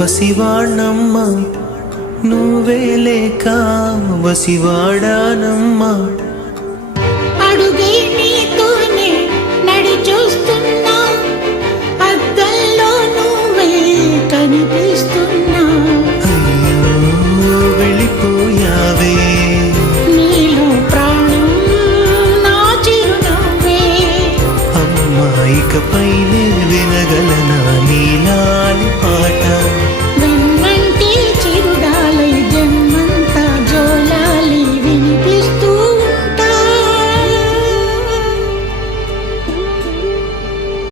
పసివాణ్ణమ్మా నువ్వే లేక వసివాడానమ్మా. అడుగే నీతోనే నడి చూస్తున్నా, అద్దంలో నువ్వే కనిపిస్తున్నా. అయ్యో వెళ్ళిపోయావే, నీలో ప్రాణం నా చిరునవ్వే. అమ్మా ఇకపైనే వినగలనా నీలాలి పాట.